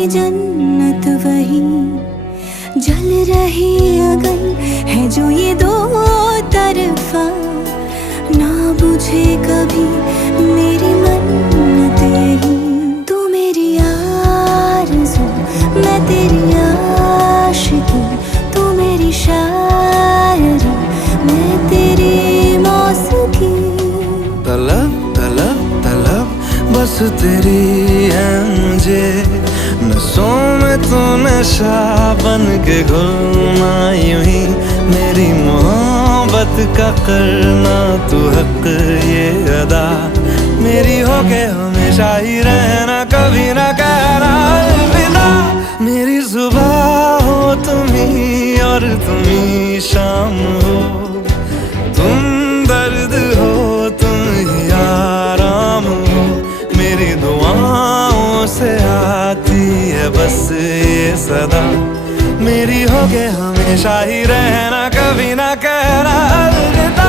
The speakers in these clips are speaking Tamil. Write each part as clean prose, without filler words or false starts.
मेरी जन्नत वही जल रही अगन है जो ये दो तरफा ना बुझे कभी मेरी मन्नत यही। तू मेरी आरज़ू मैं तेरी आशिकी, तू मेरी शायरी मैं तेरी मौसीकी। तलब तलब तलब बस तेरी है मुझे, नसों में तू नशा बन के घुलना यूं ही मेरी मोहब्बत का करना तू हक ये अदा मेरी हो के हमेशा ही रहना कभी ना कहना अलविदा। मेरी सुबह हो तुम ही और तुम ही शाम हो, तुम दर्द हो तुम ही आराम हो, मेरी दुआओं से आती है बस ये सदा मेरी हो के हमेशा ही रहना कभी ना कहना अलविदा।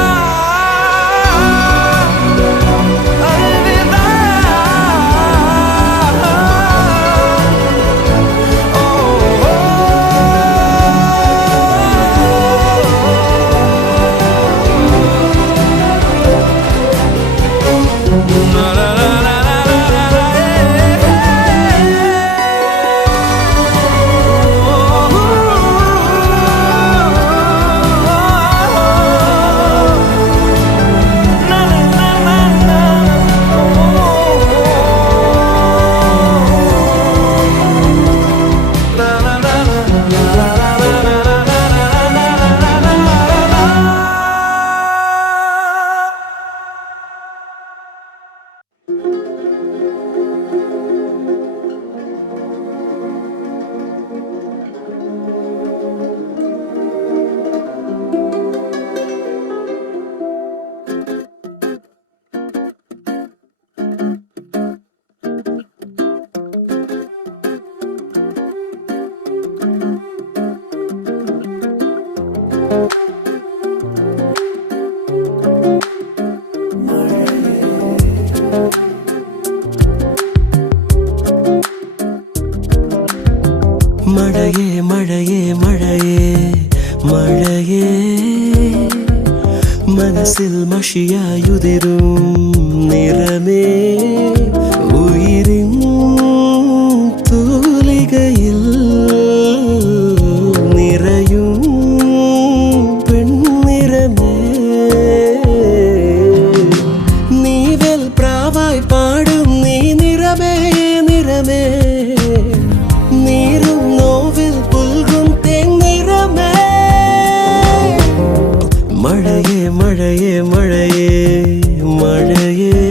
മഴയേ മഴയേ മഴയേ മഴയേ മനസ്സിൽ മഷിയായുതിരും നിറമേ ഉയിരിൻ തൂലികയിൽ നിറയും പെൺനിറമേ നീവൽ പ്രാവായി പാടും നീ നിറമേ നിറമേ നീരും നോവിൽ പുൽകും തെന്നിറമേ മഴയേ മഴയേ മഴയേ മഴയേ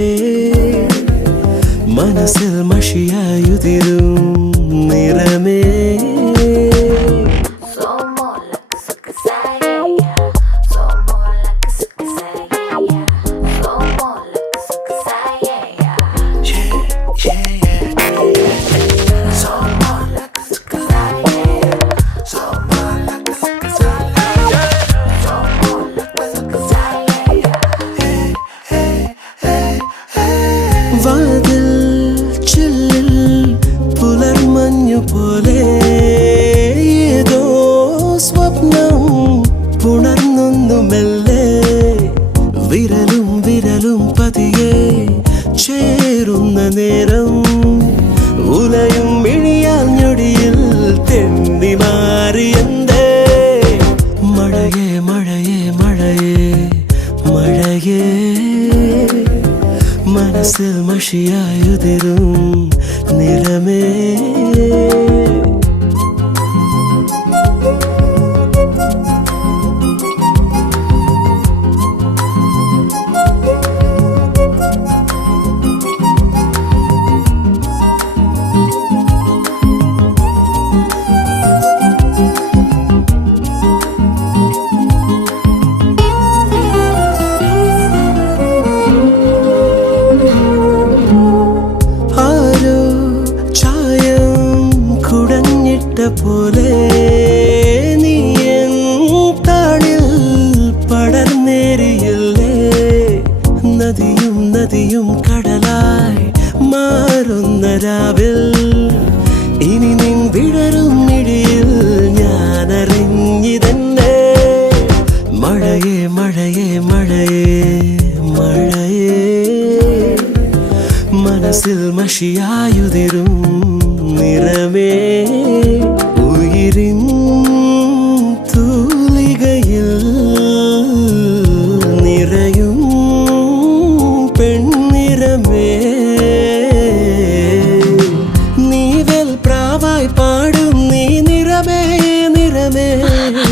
நிறமே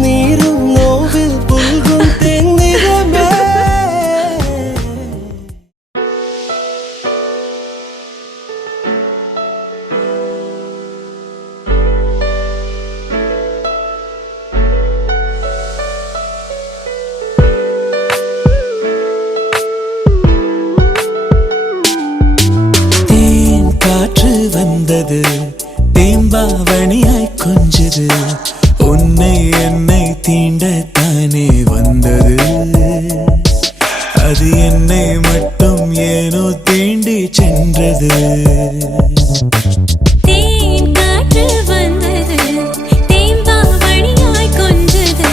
நீரும் நோவில் புல்கும் தேன் நிறமே தேன் காற்று வந்தது தேம்பாவணியாய் கொஞ்சது உன்னை என்னை தீண்டத்தானே வந்தது அது என்னை மட்டும் ஏனோ தீண்டி சென்றது தேன் காற்று வந்தது தேம்பாவணியாய் கொஞ்சது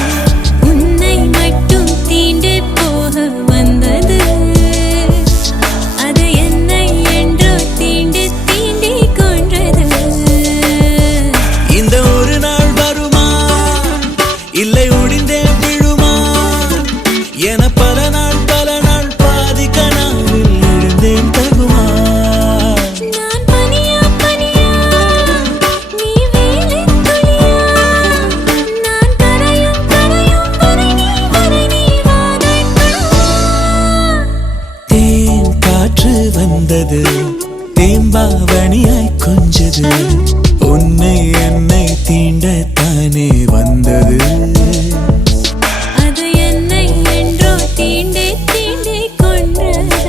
உன்னை மட்டும் தீண்டு போக வந்தது அது என்னை என்றோ தீண்டி தீண்டி கொன்றது இந்த ஒரு நாள் வருமா இல்லை ஒடிந்தே விழுமா என பல நாள் பாதி கனாவில் எழுந்தேன் தகுமா நான் பனியா பனியா நீ வேலின் துளியா நான் கரையும் வரை நீ வாதைப்பா தேன் காற்று வந்தது தேம்பாவணியாய் கொஞ்சது உன்னை என்னை தீண்டத்தானே வந்தது அது என்னை என்றோ தீண்டி தீண்டி கொன்றது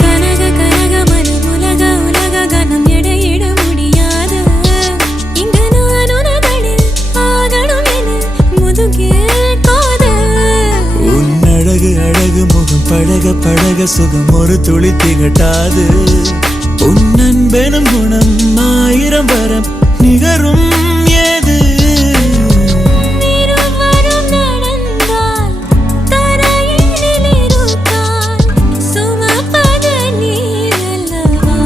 கனக கனக மனம் உலக கனம் எடையிட முடியாது இங்கு நான் உனதனில் ஆகணும் என முதுகில் காதல் உன் அழகு அழகு முகம் பழக சுகம் ஒரு துளி திகட்டாது உன் அன்பெனும் குணம் ஆயிரம் வரம் நிகரும் ஏது இருவரும் நடந்தால் தரையினில் இருக்கால் சுமப்பது நீரல்லவா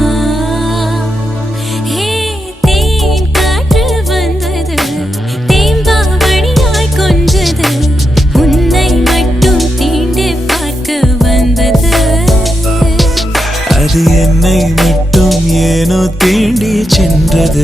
ஹே தேன் காற்று வந்தது தேம்பாவணியாய் கொஞ்சது உன்னை மட்டும் தீண்டி பார்க்க வந்தது அது என்னை மட்டும் ஏனோ தீண்டி சென்றது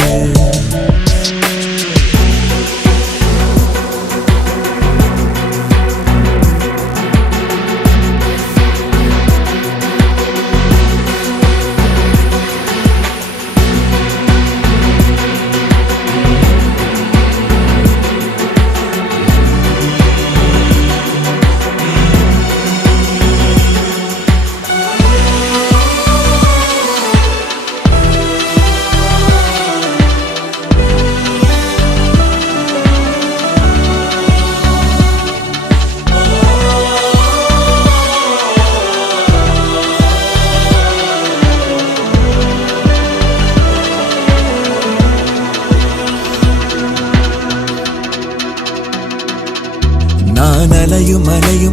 நான் அலையும்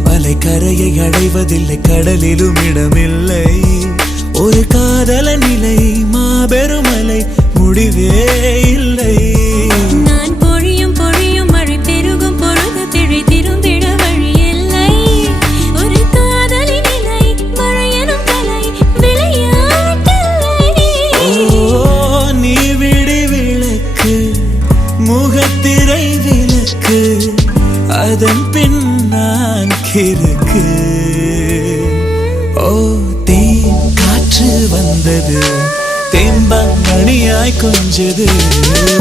அலை கரையை அடைவதில்லை கடலிலும் இடமில்லை ஒரு காதல நிலை மாபெரும் அலை முடிவே இல்லை நான் பொழியும் மழை பெருகும் பொழுது பிழை திரும்பிட வழி இல்லை ஒரு காதலின் நிலை மழையனும் கலை விளையாட்டில்லை ஓ நீ விடி விளக்கு முகத்திரை விளக்கு அதன் பின் நான் கிறுக்கு ஓ தேன் காற்று வந்தது தேம்பாவணியாய் கொஞ்சது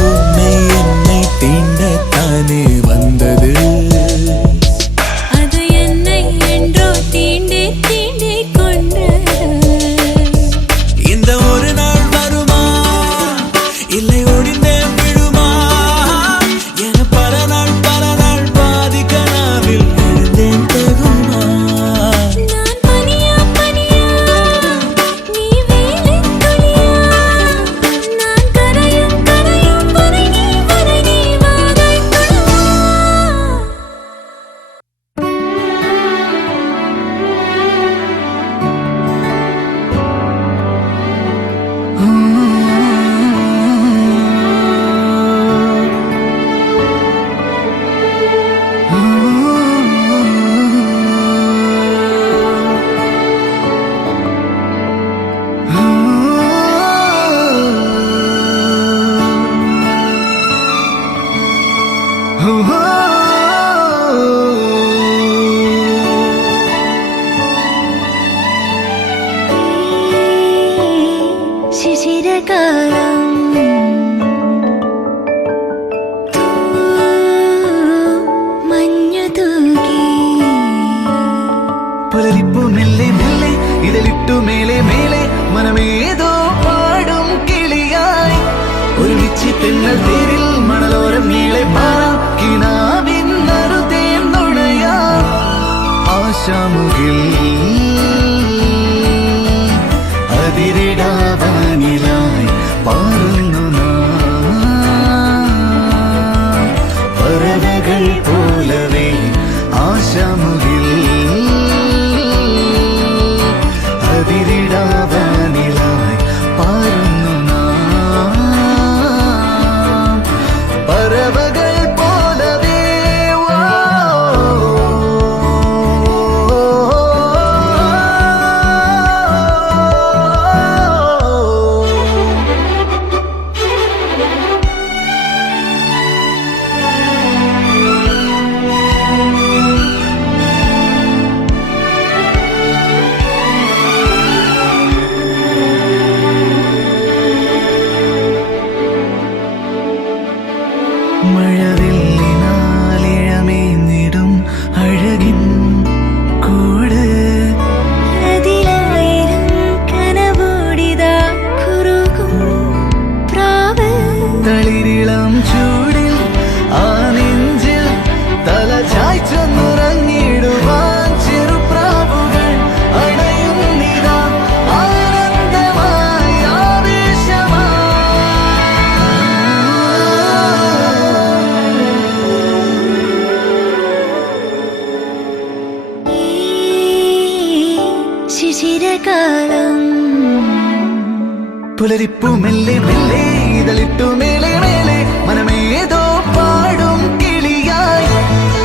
உன்னை என்னை தீண்டத்தானே வந்தது அது என்னை என்றோ தீண்டி தீண்டி கொன்றது இந்த ஒரு நாள் வருமா இல்லை ஒடிந்தே விழுமா என பல நாள் பாதி கனாவில் எழுந்தேன் தகுமா நான் பனியா பனியா நீ வேலின் துளியா நான் கரையும் வரை நீ வாதைப்பா മെല്ലെ മെല്ലെ ഇതിലിട്ടു മേലെ മേലെ മനമേതോ പാടും കിളിയായി ഒരുമിച്ച് തെന്നൽ തേരിൽ മണലോരം നീളെ പാറാം കിനാവിൻ നറുതേൻ നുണയാം ആശാമുകിൽ അതിരിടാവാനിലായി പാറുന്നു പറവകൾ പോലവേ ആശാമുകിൽ അതിരിടാവാനിലായി പാറുന്നു പറവകൾ പോലവേ മഴവില്ലിനാലിഴമേന്നിടും അഴകിൻ കൂട് അതിലായിരം കനവോടിതാ കുറുകും പ്രാവ് തളിരിളം ചൂടിൽ ആ നെഞ്ചിൽ തല ചായ്ച്ചൊന്നുറങ്ങിടുവാൻ ചെറുപ്രാവുകൾ അണയുന്നിതാ ആനന്ദമായി ശിശിരകാലം പുലരിപ്പു മെല്ലെ മെല്ലെ ഇതളിട്ടു മേലെ മേലെ മനമേതോ പാടും കിളിയായി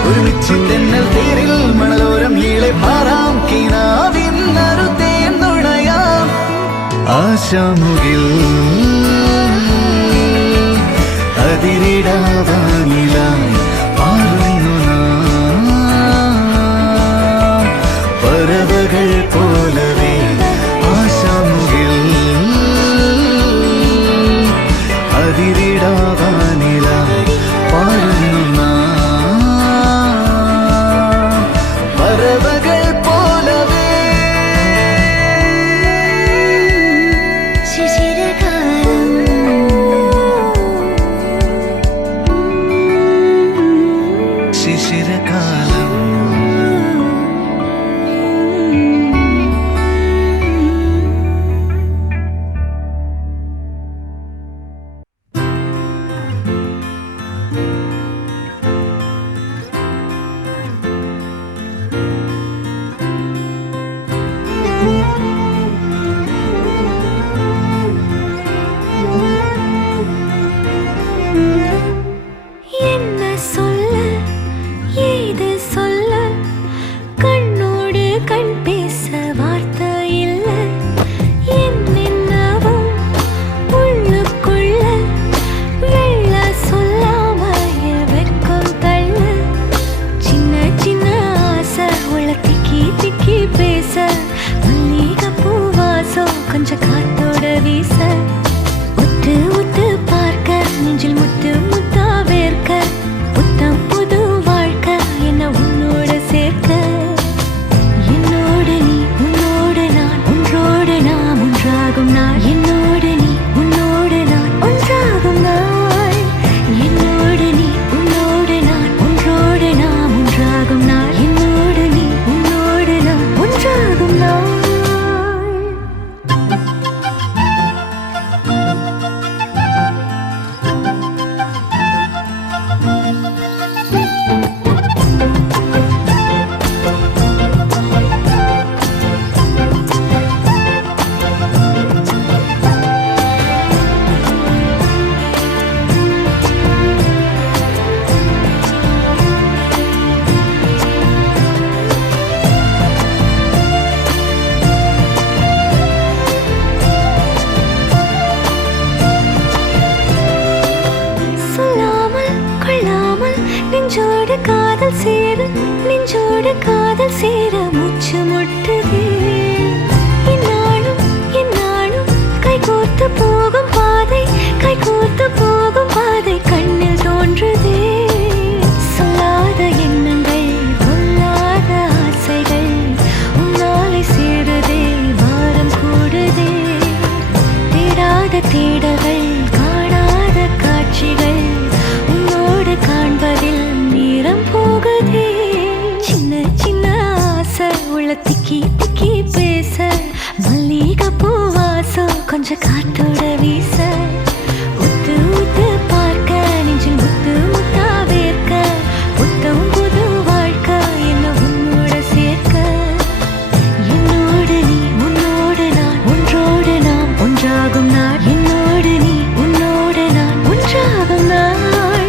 ഒരുമിച്ച് തെന്നൽ തേരിൽ മണലോരം ഈളെ പാറാം കിനാവിൻ നറുതേൻ നുണയാം ആശാമുകിൽ അതിരിടാവാനിലായി പാറുന്നു പറവകൾ പോലവേ ആശാമുകിൽ അതിരിടാവാനിലായി പാടുന്നു പറവകൾ പോലവേ ശിശിരകാലം ശിശിരകാലം என்ன சொல்ல ஏது சொல்ல கண்ணோடு கண் பேச வார்த்தை இல்ல என்னென்னவும் உள்ளுக்குள்ள வெள்ள சொல்லாமய வெட்கம் தள்ள சின்ன சின்ன ஆசை உள்ள திக்கி திக்கி பேச மல்லிகை பூவாசம் கொஞ்சம் காத்தோட வீச உத்து உத்து பார்க்க நெஞ்சில் முத்து முத்தா வேர்க்க புத்தம் புது வாழ்க்கை என்ன உன்னோட சேர்க்க என்னோடு நீ உன்னோடு நான் ஒன்றோடு நாம் ஒன்றாகும் நாள் என்னோடு நீ உன்னோடு நான் ஒன்றாகும் நாள் என்னோடு நீ உன்னோடு நான் ஒன்றோடு நாம் ஒன்றாகும் நாள் என்னோடு நீ உன்னோடு நான் ஒன்றாகும் நாள் நெஞ்சோடு காதல் சேர நெஞ்சோடு காதல் சேர மூச்சு முட்டுதே இந்நாளும் இந்நாளும் கைகோர்த்து போகும் பாதை கைகோர்த்து போகும் பாதை கண்ணில் தோன்றுதே சொல்லாத எண்ணங்கள் பொல்லாத ஆசைகள் உன்னாலே தேடல்கள் காணாத காட்சிகள் உன்னோடு காண்பதில் நேரம் போகுதே. சின்ன சின்ன ஆசை உள்ள திக்கி திக்கி பேச மல்லிகை பூ வாசம் கொஞ்சம் காத்தோட வீச உத்து உத்து பார்க்க நெஞ்சில் முத்து முத்தா வேர்க்க புத்தம் புது வாழ்க்கை என்ன உன்னோட சேர்க்க. என்னோடு நீ உன்னோடு நான் ஒன்றோடு நாம் ஒன்றாகும் நாள். என்னோடு நீ உன்னோடு நான் ஒன்றாகும் நாள்.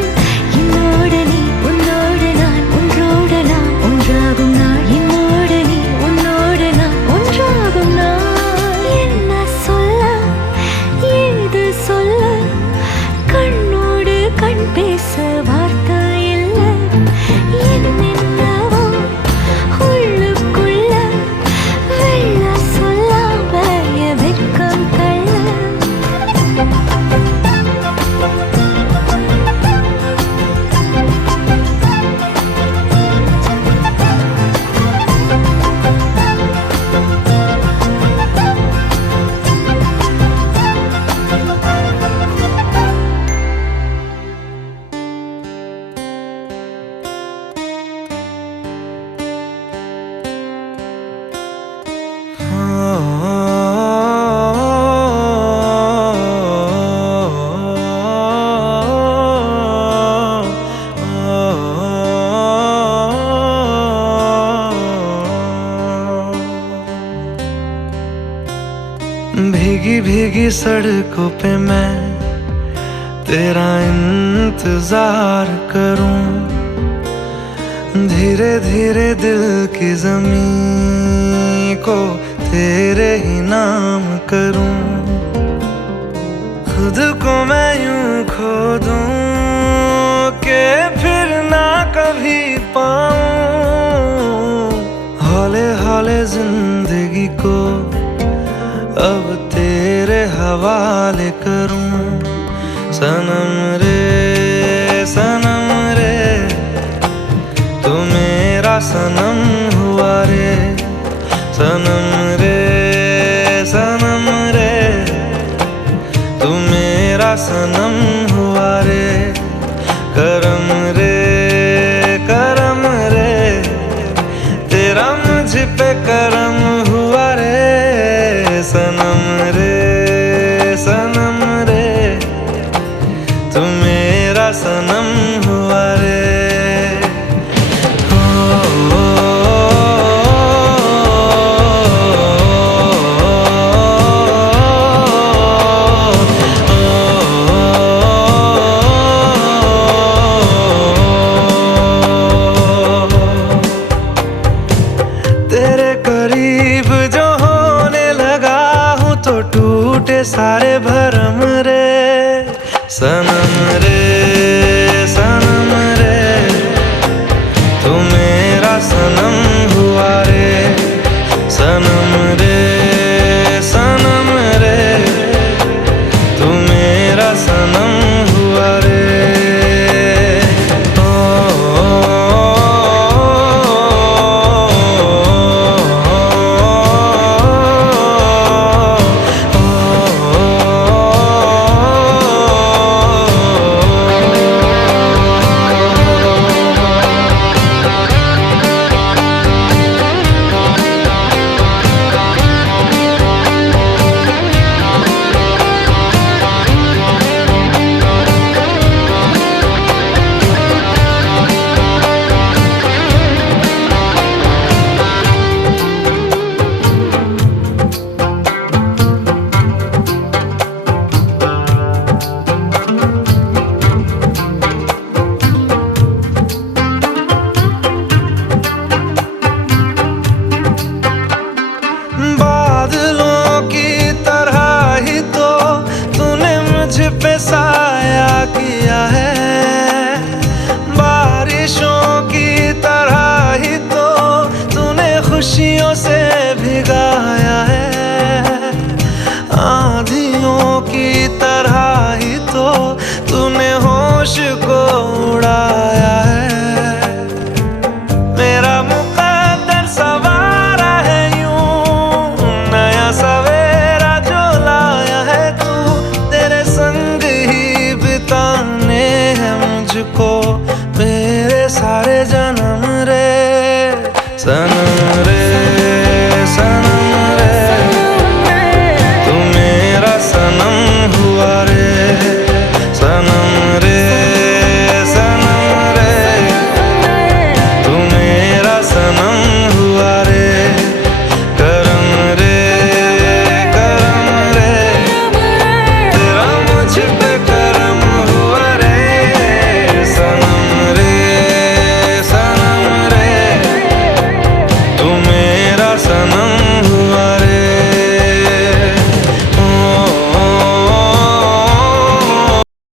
என்னோடு நீ உன்னோடு நான் ஒன்றோடு நாம் ஒன்றாகும் நாள். என்னோடு நீ உன்னோடு நான் ஒன்றாகும் நாள். என்ன சொல்ல ஏது சொல்ல கண்ணோடு கண் பேச வார்த்தை இல்லை. என்னென்னவோ உள்ளுக்குள்ள வெள்ள சொல்லாம என் வெட்கம் தள்ள. भीगी भीगी सड़कों पे मैं तेरा इंतजार करूं, धीरे धीरे दिल की ज़मीं को तेरे ही नाम करूं. खुद को मैं यूं खो दूं कि फिर ना कभी पाऊं. हौले हौले जिंदगी को अब तेरे हवाले करूं. सनम रे तू मेरा सनम हुआ रे. सनम रे तू मेरा सनम हुआ रे. करम रे तेरा मुझ पे करम हुआ रे. सनम रे तू मेरा सनम हुआ रे. तेरे करीब जो होने लगा हूँ तो टूटे सारे भरम रे. सनम रे तू मेरा सनम हुआ रे. सनम रे तू मेरा सनम हुआ रे. पे साया किया है, बारिशों की तरह ही तो तूने खुशियों से